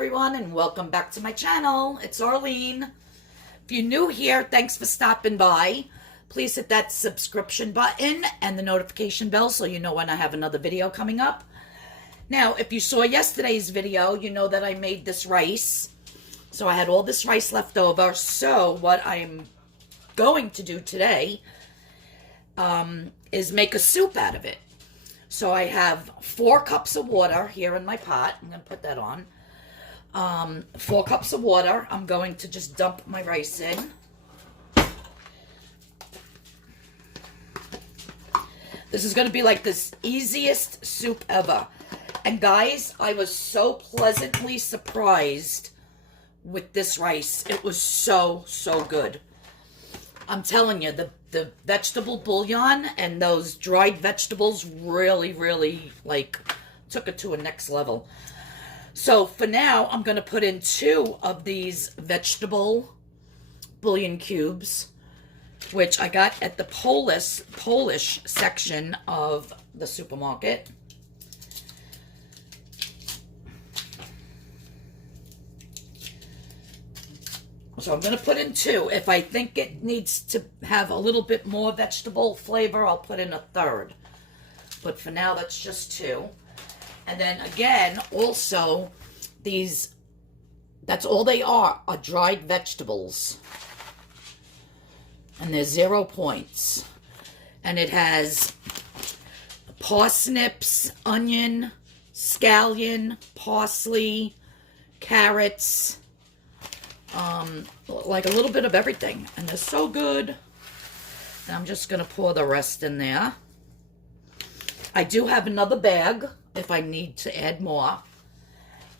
everyone, and welcome back to my channel. It's Arlene. If you're new here, thanks for stopping by. Please hit that subscription button and the notification bell so you know when I have another video coming up. Now, if you saw yesterday's video, you know that I made this rice. So I had all this rice left over. So what I'm going to do today is make a soup out of it. So I have 4 cups of water here in my pot. I'm going to put that on. 4 cups of water. I'm going to just dump my rice in. This is going to be like this easiest soup ever. And guys, I was so pleasantly surprised with this rice. It was so good. I'm telling you, the vegetable bouillon and those dried vegetables really like took it to a next level. So for now, I'm going to put in 2 of these vegetable bouillon cubes, which I got at the Polish section of the supermarket. So I'm going to put in 2. If I think it needs to have a little bit more vegetable flavor, I'll put in a 3rd. But for now, that's just 2. And then again, also, that's all they are dried vegetables. And they're 0 points. And it has parsnips, onion, scallion, parsley, carrots, like a little bit of everything. And they're so good. And I'm just going to pour the rest in there. I do have another bag if I need to add more.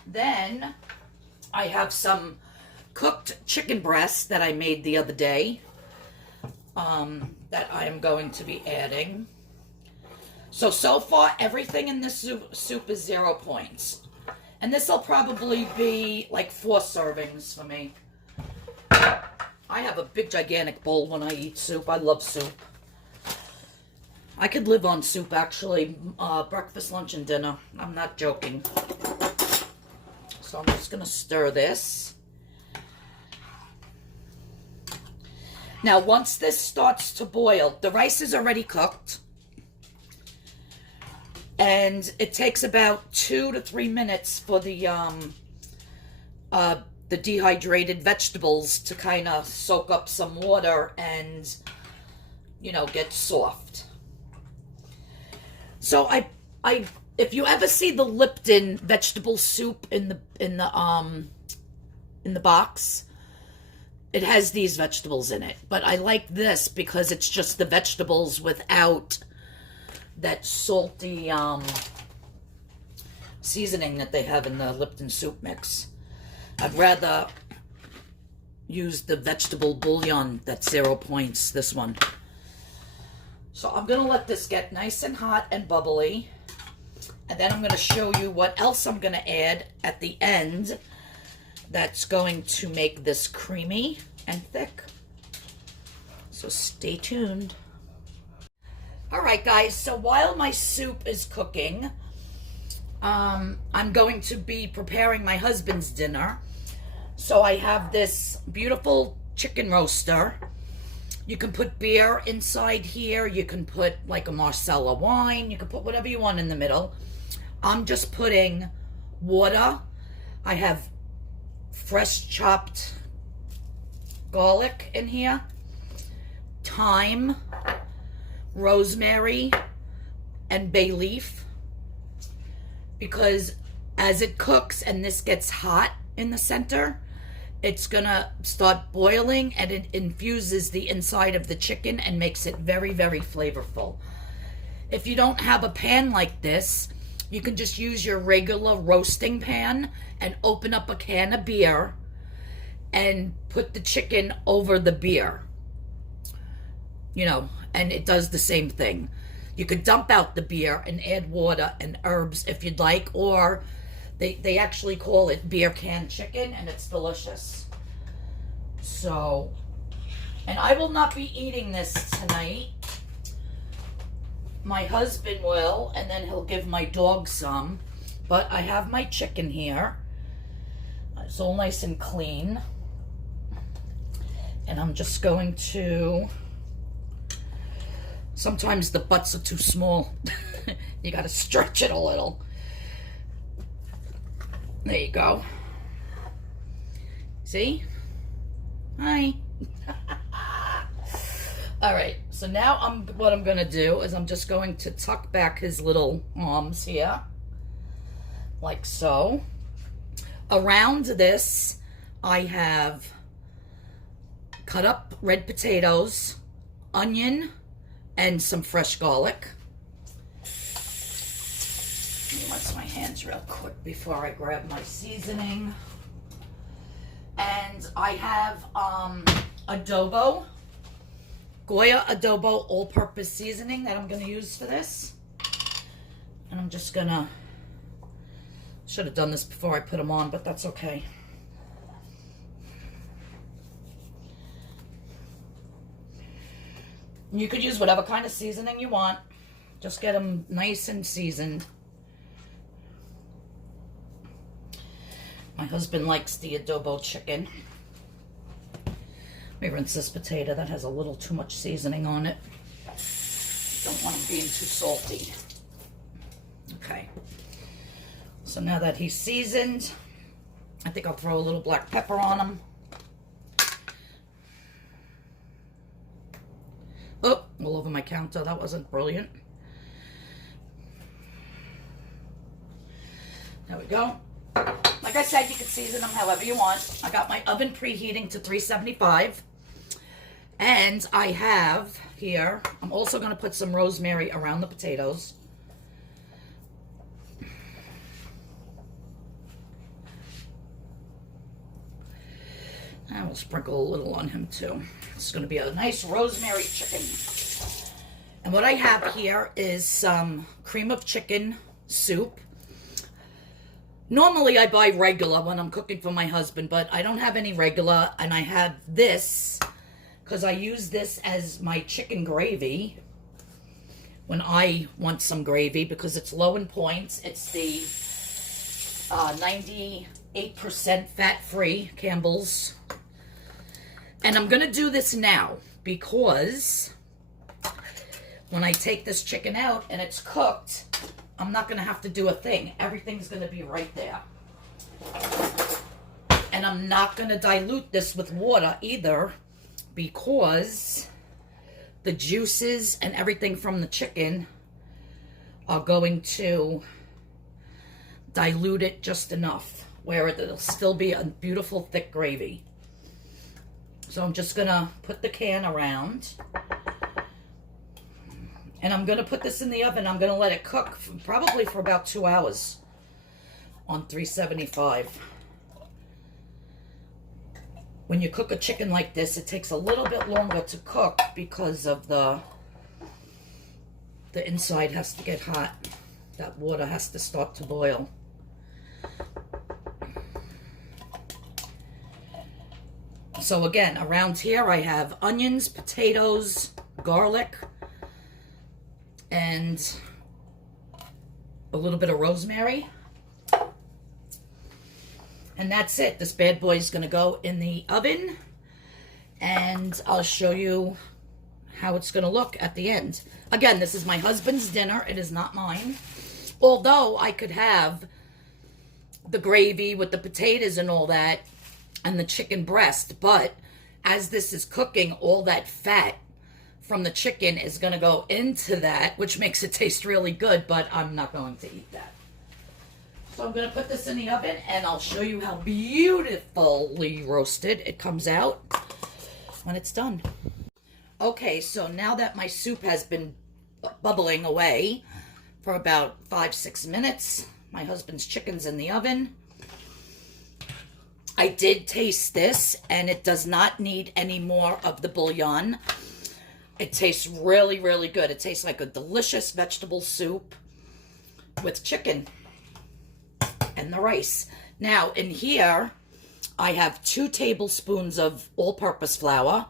Then I have some cooked chicken breasts that I made the other day that I am going to be adding. So far everything in this soup is 0 points. And this will probably be like 4 servings for me. I have a big gigantic bowl when I eat soup. I love soup. I could live on soup, actually. Breakfast, lunch, and dinner. I'm not joking. So I'm just going to stir this. Now, once this starts to boil, the rice is already cooked. And it takes about 2 to 3 minutes for the dehydrated vegetables to kind of soak up some water and, you know, get soft. So if you ever see the Lipton vegetable soup in the box, it has these vegetables in it. But I like this because it's just the vegetables without that salty seasoning that they have in the Lipton soup mix. I'd rather use the vegetable bouillon that's 0 points, this one. So I'm going to let this get nice and hot and bubbly. And then I'm going to show you what else I'm going to add at the end that's going to make this creamy and thick. So stay tuned. All right, guys, so while my soup is cooking, I'm going to be preparing my husband's dinner. So I have this beautiful chicken roaster. You can put beer inside here. You can put like a Marsala wine. You can put whatever you want in the middle. I'm just putting water. I have fresh chopped garlic in here, thyme, rosemary, and bay leaf, because as it cooks and this gets hot in the center, it's gonna start boiling and it infuses the inside of the chicken and makes it very flavorful. If you don't have a pan like this, you can just use your regular roasting pan and open up a can of beer and put the chicken over the beer, you know, and it does the same thing. You could dump out the beer and add water and herbs if you'd like, or they actually call it beer can chicken, and it's delicious. So, and I will not be eating this tonight. My husband will, and then he'll give my dog some. But I have my chicken here. It's all nice and clean. And I'm just going to, sometimes the butts are too small. You got to stretch it a little. There you go. See? Hi. All right, so now what I'm gonna do is I'm just going to tuck back his little arms here, like so. Around this, I have cut up red potatoes, onion, and some fresh garlic. Let me rinse my hands real quick before I grab my seasoning. And I have adobo, Goya adobo all-purpose seasoning that I'm going to use for this. And I'm just going to, should have done this before I put them on, but that's okay. You could use whatever kind of seasoning you want. Just get them nice and seasoned. My husband likes the adobo chicken. Let me rinse this potato. That has a little too much seasoning on it. Don't want them being too salty. Okay. So now that he's seasoned, I think I'll throw a little black pepper on him. Oh, all over my counter. That wasn't brilliant. There we go. Like I said, you can season them however you want. I got my oven preheating to 375. And I have here, I'm also going to put some rosemary around the potatoes. I will sprinkle a little on him too. It's going to be a nice rosemary chicken. And what I have here is some cream of chicken soup. Normally I buy regular when I'm cooking for my husband, but I don't have any regular, and I have this because I use this as my chicken gravy when I want some gravy because it's low in points. It's the 98% fat-free Campbell's. And I'm going to do this now because when I take this chicken out and it's cooked, I'm not going to have to do a thing. Everything's going to be right there. And I'm not going to dilute this with water either because the juices and everything from the chicken are going to dilute it just enough where it'll still be a beautiful thick gravy. So I'm just going to put the can around. And I'm going to put this in the oven. I'm going to let it cook probably for about 2 hours on 375. When you cook a chicken like this, it takes a little bit longer to cook because of the inside has to get hot. That water has to start to boil. So again, around here I have onions, potatoes, garlic, and a little bit of rosemary. And that's it. This bad boy is going to go in the oven, and I'll show you how it's going to look at the end. Again, this is my husband's dinner. It is not mine. Although I could have the gravy with the potatoes and all that and the chicken breast, but as this is cooking, all that fat from the chicken is going to go into that, which makes it taste really good, but I'm not going to eat that. So I'm going to put this in the oven, and I'll show you how beautifully roasted it comes out when it's done. Okay, so now that my soup has been bubbling away for about 5-6 minutes, my husband's chicken's in the oven. I did taste this, and it does not need any more of the bouillon. It tastes really, really good. It tastes like a delicious vegetable soup with chicken and the rice. Now, in here, I have 2 tablespoons of all-purpose flour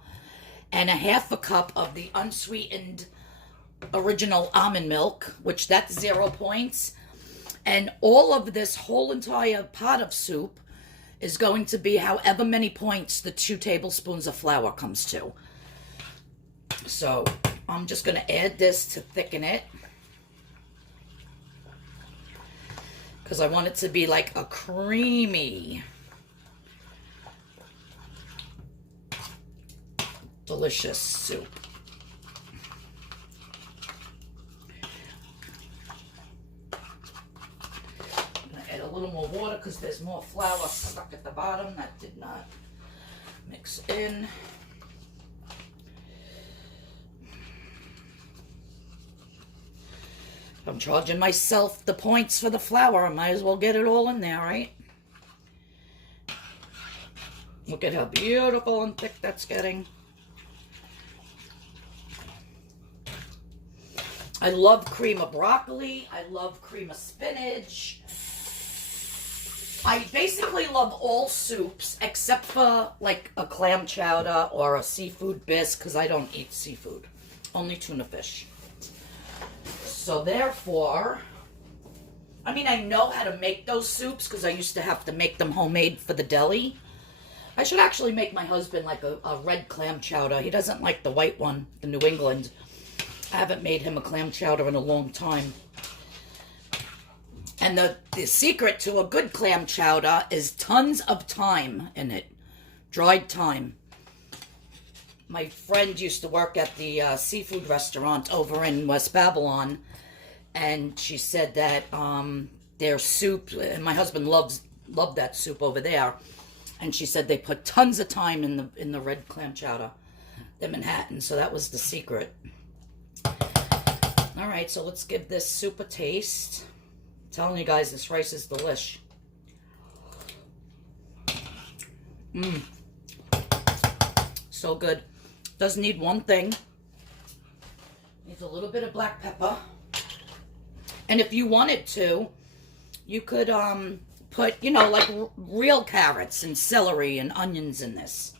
and a half a cup of the unsweetened original almond milk, which that's 0 points. And all of this whole entire pot of soup is going to be however many points the 2 tablespoons of flour comes to. So I'm just going to add this to thicken it, because I want it to be like a creamy, delicious soup. I'm going to add a little more water because there's more flour stuck at the bottom that did not mix in. I'm charging myself the points for the flour. I might as well get it all in there, right? Look at how beautiful and thick that's getting. I love cream of broccoli. I love cream of spinach. I basically love all soups except for like a clam chowder or a seafood bisque, because I don't eat seafood. Only tuna fish. So therefore, I mean, I know how to make those soups because I used to have to make them homemade for the deli. I should actually make my husband like a red clam chowder. He doesn't like the white one, the New England. I haven't made him a clam chowder in a long time. And the secret to a good clam chowder is tons of thyme in it. Dried thyme. My friend used to work at the seafood restaurant over in West Babylon, and she said that their soup, and my husband loved that soup over there, and she said they put tons of thyme in the red clam chowder, the Manhattan. So that was the secret. All right, so let's give this soup a taste. I'm telling you guys, this rice is delish. So good. Does need one thing. Needs a little bit of black pepper. And if you wanted to, you could put, you know, like real carrots and celery and onions in this.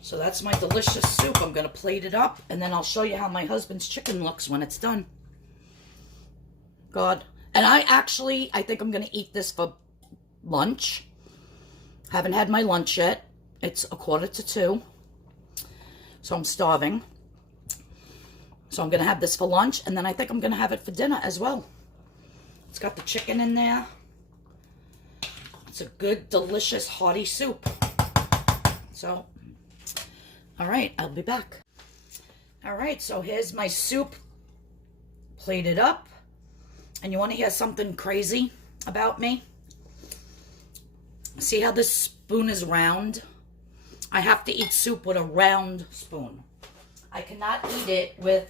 So that's my delicious soup. I'm going to plate it up, and then I'll show you how my husband's chicken looks when it's done. God. And I think I'm going to eat this for lunch. Haven't had my lunch yet. It's 1:45, so I'm starving. So I'm going to have this for lunch, and then I think I'm going to have it for dinner as well. It's got the chicken in there. It's a good, delicious, hearty soup. So, all right, I'll be back. All right, so here's my soup plated up. And you want to hear something crazy about me? See how this spoon is round? I have to eat soup with a round spoon. I cannot eat it with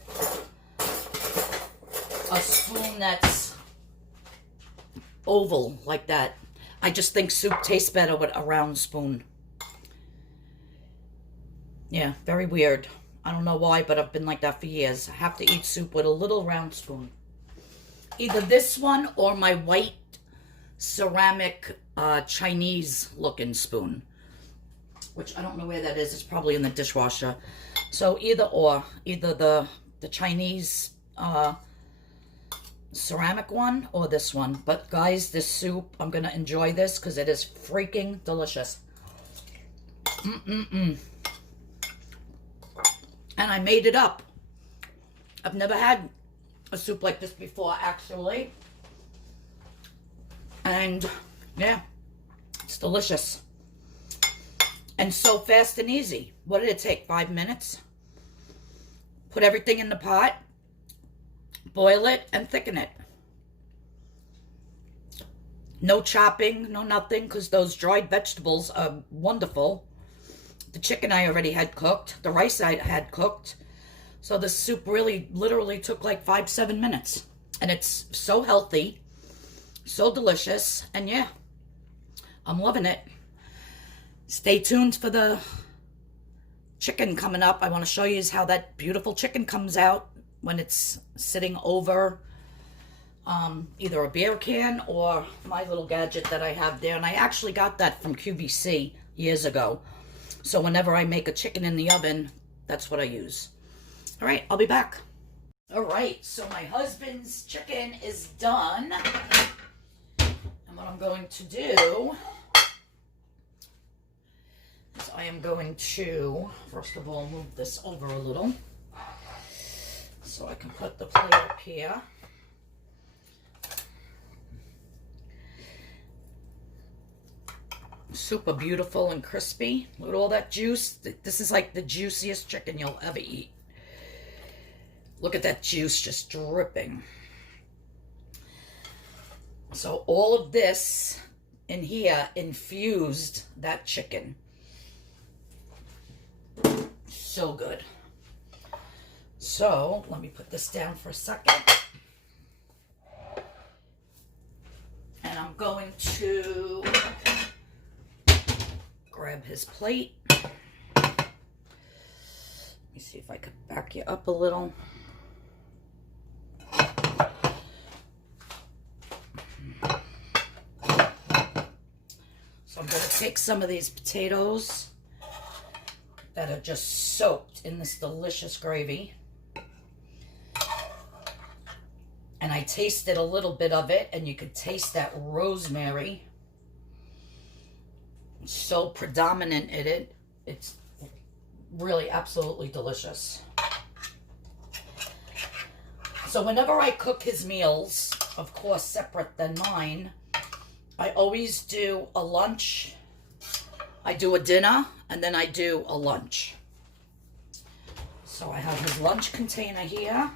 a spoon that's oval like that. I just think soup tastes better with a round spoon. Yeah, very weird. I don't know why, but I've been like that for years. I have to eat soup with a little round spoon. Either this one or my white ceramic Chinese looking spoon, which I don't know where that is. It's probably in the dishwasher. So either the Chinese ceramic one or this one. But guys, this soup, I'm gonna enjoy this because it is freaking delicious. And I made it up. I've never had a soup like this before, actually. And yeah, it's delicious. And so fast and easy. What did it take? 5 minutes? Put everything in the pot, boil it, and thicken it. No chopping, no nothing, because those dried vegetables are wonderful. The chicken I already had cooked. The rice I had cooked. So the soup really, literally took like 5-7 minutes. And it's so healthy, so delicious, and yeah, I'm loving it. Stay tuned for the chicken coming up. I want to show you how that beautiful chicken comes out when it's sitting over either a beer can or my little gadget that I have there. And I actually got that from QVC years ago. So whenever I make a chicken in the oven, that's what I use. All right, I'll be back. All right, so my husband's chicken is done. And what I'm going to do is I am going to, first of all, move this over a little so I can put the plate up here. Super beautiful and crispy. Look at all that juice. This is like the juiciest chicken you'll ever eat. Look at that juice just dripping. So all of this in here infused that chicken. So good. So let me put this down for a second. And I'm going to grab his plate. Let me see if I could back you up a little. So I'm going to take some of these potatoes that are just soaked in this delicious gravy. And I tasted a little bit of it, and you could taste that rosemary. It's so predominant in it. It's really absolutely delicious. So whenever I cook his meals, of course separate than mine, I always do a lunch, I do a dinner, and then I do a lunch. So I have his lunch container here.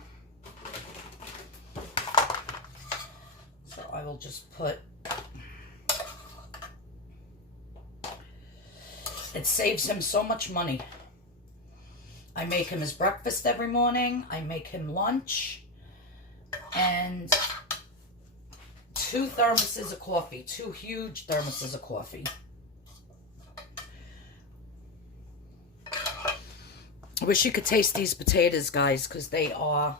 So I will just put, it saves him so much money. I make him his breakfast every morning, I make him lunch, and 2 thermoses of coffee, 2 huge thermoses of coffee. I wish you could taste these potatoes, guys, because they are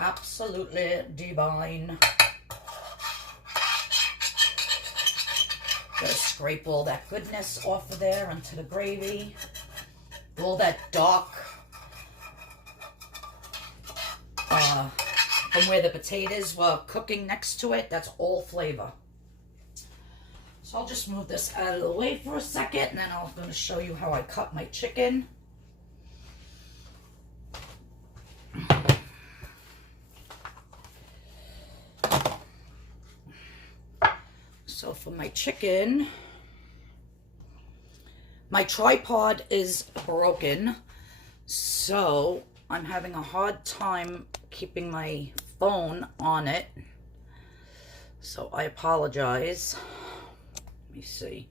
absolutely divine. Gotta scrape all that goodness off of there into the gravy. All that dark from where the potatoes were cooking next to it, that's all flavor. So I'll just move this out of the way for a second, and then I'm going to show you how I cut my chicken. So for my chicken, my tripod is broken, so I'm having a hard time keeping my phone on it. So I apologize. Let me see.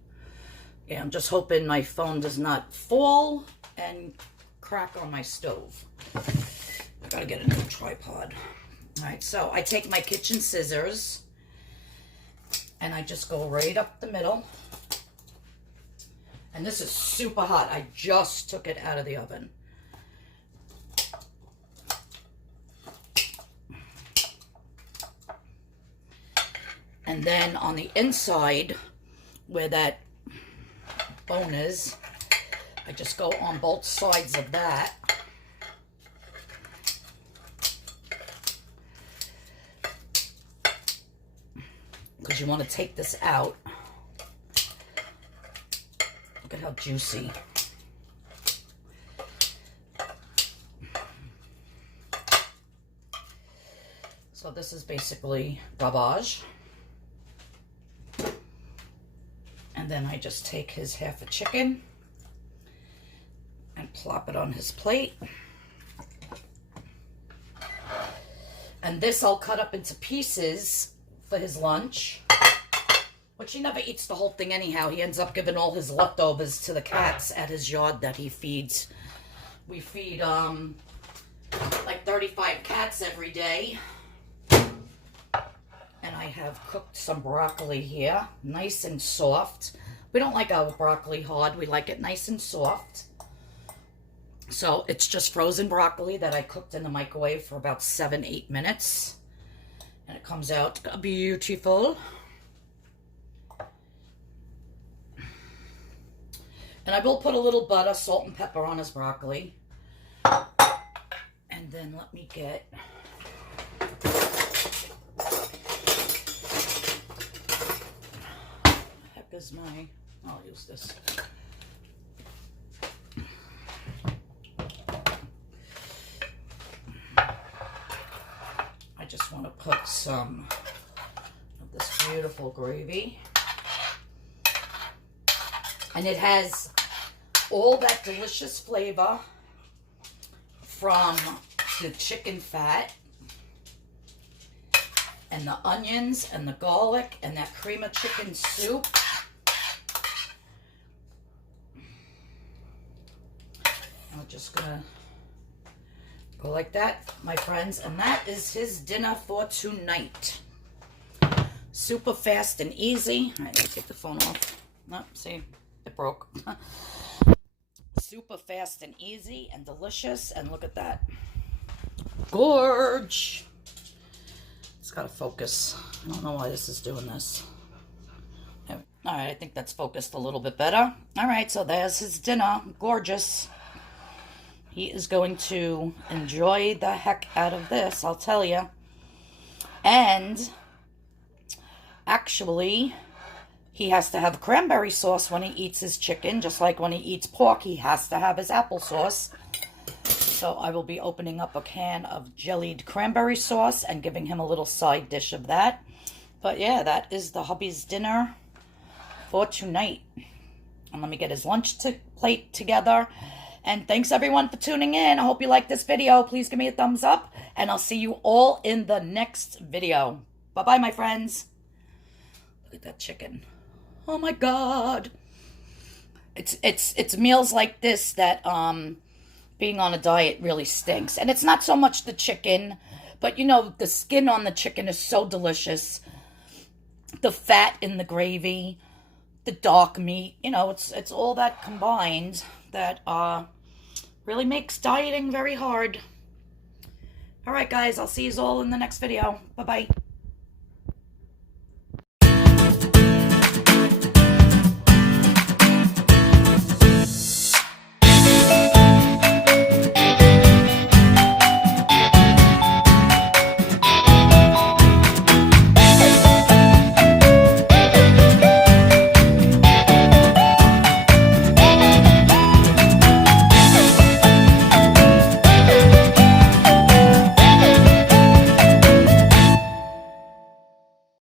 Yeah, I'm just hoping my phone does not fall and crack on my stove. I gotta get a new tripod. All right, so I take my kitchen scissors and I just go right up the middle. And this is super hot. I just took it out of the oven. And then on the inside, where that bone is, I just go on both sides of that. Because you want to take this out. Look at how juicy. So this is basically garbage. And then I just take his half a chicken and plop it on his plate. And this I'll cut up into pieces for his lunch, which he never eats the whole thing anyhow. He ends up giving all his leftovers to the cats at his yard that he feeds. We feed like 35 cats every day. And I have cooked some broccoli here, nice and soft. We don't like our broccoli hard. We like it nice and soft. So it's just frozen broccoli that I cooked in the microwave for about 7-8 minutes. And it comes out beautiful. And I will put a little butter, salt, and pepper on his broccoli. And then And let me get... Heck is my... I'll use this. I just want to put some of this beautiful gravy. And it has all that delicious flavor from the chicken fat and the onions and the garlic and that cream of chicken soup. I'm just gonna go like that, my friends, and that is his dinner for tonight. Super fast and easy. All right, let's take the phone off. No, see, it broke. Super fast and easy and delicious, and look at that. Gorge. It's gotta focus. I don't know why this is doing this. All right, I think that's focused a little bit better. All right, so there's his dinner. Gorgeous. He is going to enjoy the heck out of this, I'll tell you. And actually, he has to have cranberry sauce when he eats his chicken, just like when he eats pork, he has to have his applesauce. So I will be opening up a can of jellied cranberry sauce and giving him a little side dish of that. But yeah, that is the hubby's dinner for tonight. And let me get his lunch plate together. And thanks everyone for tuning in. I hope you liked this video. Please give me a thumbs up. And I'll see you all in the next video. Bye-bye, my friends. Look at that chicken. Oh my God. It's meals like this that being on a diet really stinks. And it's not so much the chicken, but you know, the skin on the chicken is so delicious. The fat in the gravy, the dark meat, you know, it's all that combined that really makes dieting very hard. All right, guys, I'll see you all in the next video. Bye-bye.